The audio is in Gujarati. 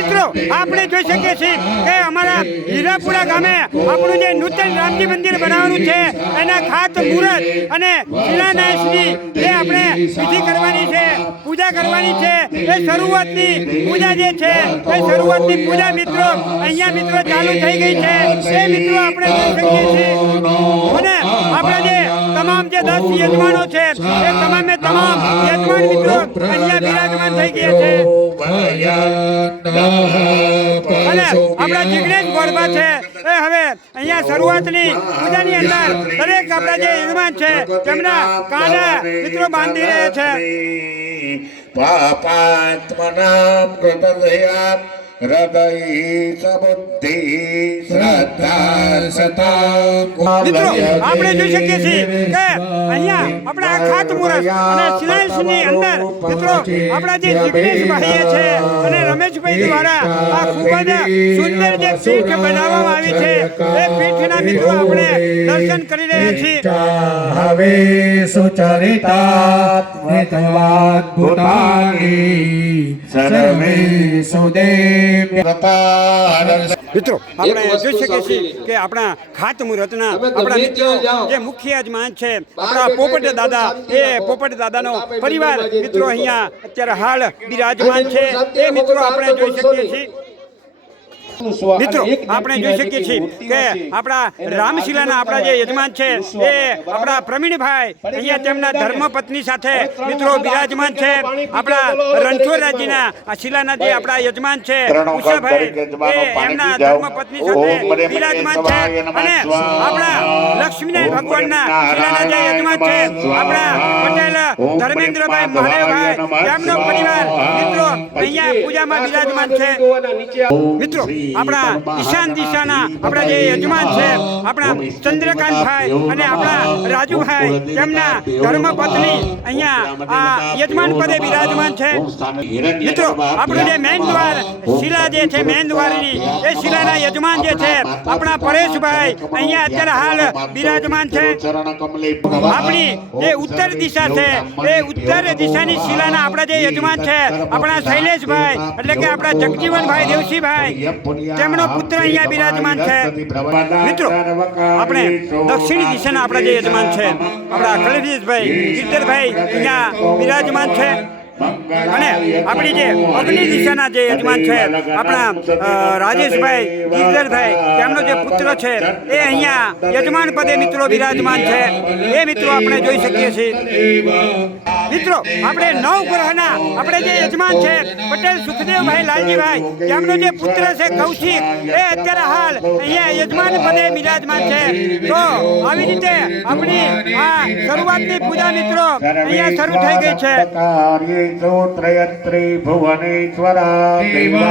મિત્રો આપણે જોઈ શકીએ છીએ કે અમારા હીરાપુરા ગામે આપણું જે નૂતન રામજી મંદિર બનાવવાનું છે એના ખાતમુહૂર્ત અને શિલાન્યાસની જે આપણે વિધિ કરવાની છે, પૂજા કરવાની છે, એ શરૂઆતની પૂજા જે છે એ શરૂઆતની પૂજા મિત્રો અહીંયા મિત્રો ચાલુ થઈ ગઈ છે। એ મિત્રો આપણે જોઈ શકીએ છીએ અને આપણા જે તમામ જે 10 યજમાનો છે એ તમામે તમામ યજમાન મિત્રો અહીંયા બિરાજમાન થઈ ગયા છે અને આપણા જિગ્નેશ ગોરબા છે એ હવે અહીંયા શરૂઆતની પૂજાની અંદર દરેક આપણા જે યજમાન છે તેમના કાંડા મિત્રો બાંધી રહ્યા છે। પાપાત્મનામ કૃતદયા હૃદય સબુદ્ધિ શ્રદ્ધા સતા મિત્રો આપણે જોઈ શકીએ છીએ કે અહીંયા આપણા ખાતમુહૂર્ત અને શિલાન્યાસની અંદર મિત્રો આપણા જે જિગ્નેશભાઈ છે અને રમેશભાઈ દ્વારા આ ખૂબ જ સુંદર જે પીઠ બનાવવામાં આવી છે એ પીઠના મિત્રો આપણે દર્શન કરી રહ્યા છીએ। હવે સુચરિતાત્મતવાદ્ભુતાની સર્વે સુદેવ મિત્રો આપણે જોઈ શકીએ છીએ કે આપણા ખાતમુહૂર્તના આપણા મિત્રો જે મુખ્ય યજમાન છે આપણા પોપટ દાદા, એ પોપટ દાદાનો પરિવાર મિત્રો અહીંયા અત્યારે હાલ બિરાજમાન છે। એ મિત્રો આપણે જોઈ શકીએ છીએ મિત્રો આપણે જોઈ શકીએ છીએ કે આપણા રામશિલાના આપણા જે યજમાન છે એ આપણા પ્રવીણભાઈ અહીંયા તેમના ધર્મપત્ની સાથે મિત્રો બિરાજમાન છે। આપણા રણછોડરાજીના આ શિલાના જે આપણા યજમાન છે ઉષાભાઈ એ એમના ધર્મપત્ની સાથે બિરાજમાન છે અને આપણા લક્ષ્મીનારાયણ ભગવાનના શિલાના જે યજમાન છે આપણા પટેલ ધર્મેન્દ્રભાઈ મહાદેવભાઈ તેમનો પરિવાર મિત્રો અહીંયા પૂજામાં બિરાજમાન છે। મિત્રો આપણા ઈશાન દિશાના આપણા જે યજમાન છે આપણા ચંદ્રકાંતભાઈ અને આપણા રાજુભાઈ તેમના ધર્મપત્ની અહીંયા આ યજમાન પદે બિરાજમાન છે। મિત્રો આપણું જે મેન દ્વાર શિલા જે છે મેન દ્વારની એ શિલાના યજમાન જે છે આપણા પરેશભાઈ અહીંયા અત્યારે હાલ બિરાજમાન છે। આપણી જે ઉત્તર દિશા છે એ ઉત્તર દિશાની શિલાના આપણા જે યજમાન છે આપણા શૈલેષભાઈ એટલે કે આપણા જગજીવનભાઈ દેવસીભાઈ તેમનો પુત્ર અહીંયા બિરાજમાન છે। મિત્રો આપણે દક્ષિણી દિશાના આપણા જે યજમાન છે આપણા કલવીશભાઈ કીર્તનભાઈ અહીંયા બિરાજમાન છે અને આપણી જે અગ્નિ દિશાના જે યજમાન છે આપણા રાજેશભાઈ ગિરધરભાઈ તેમનો જે પુત્ર છે એ અહીંયા યજમાન પદે મિત્રો બિરાજમાન છે। એ મિત્રો આપણે જોઈ શકીએ છીએ મિત્રો આપણે નવગ્રહના આપણે જે યજમાન છે પટેલ સુખદેવભાઈ લાલજીભાઈ તેમનો જે પુત્ર છે કૌશિક એ અત્યારે હાલ અહીંયા યજમાન પદે બિરાજમાન છે। તો આવી રીતે આપણી આ શરૂઆતની પૂજા મિત્રો અહીંયા શરૂ થઈ ગઈ છે। ત્રયત્રી ભુવનેશ્વરા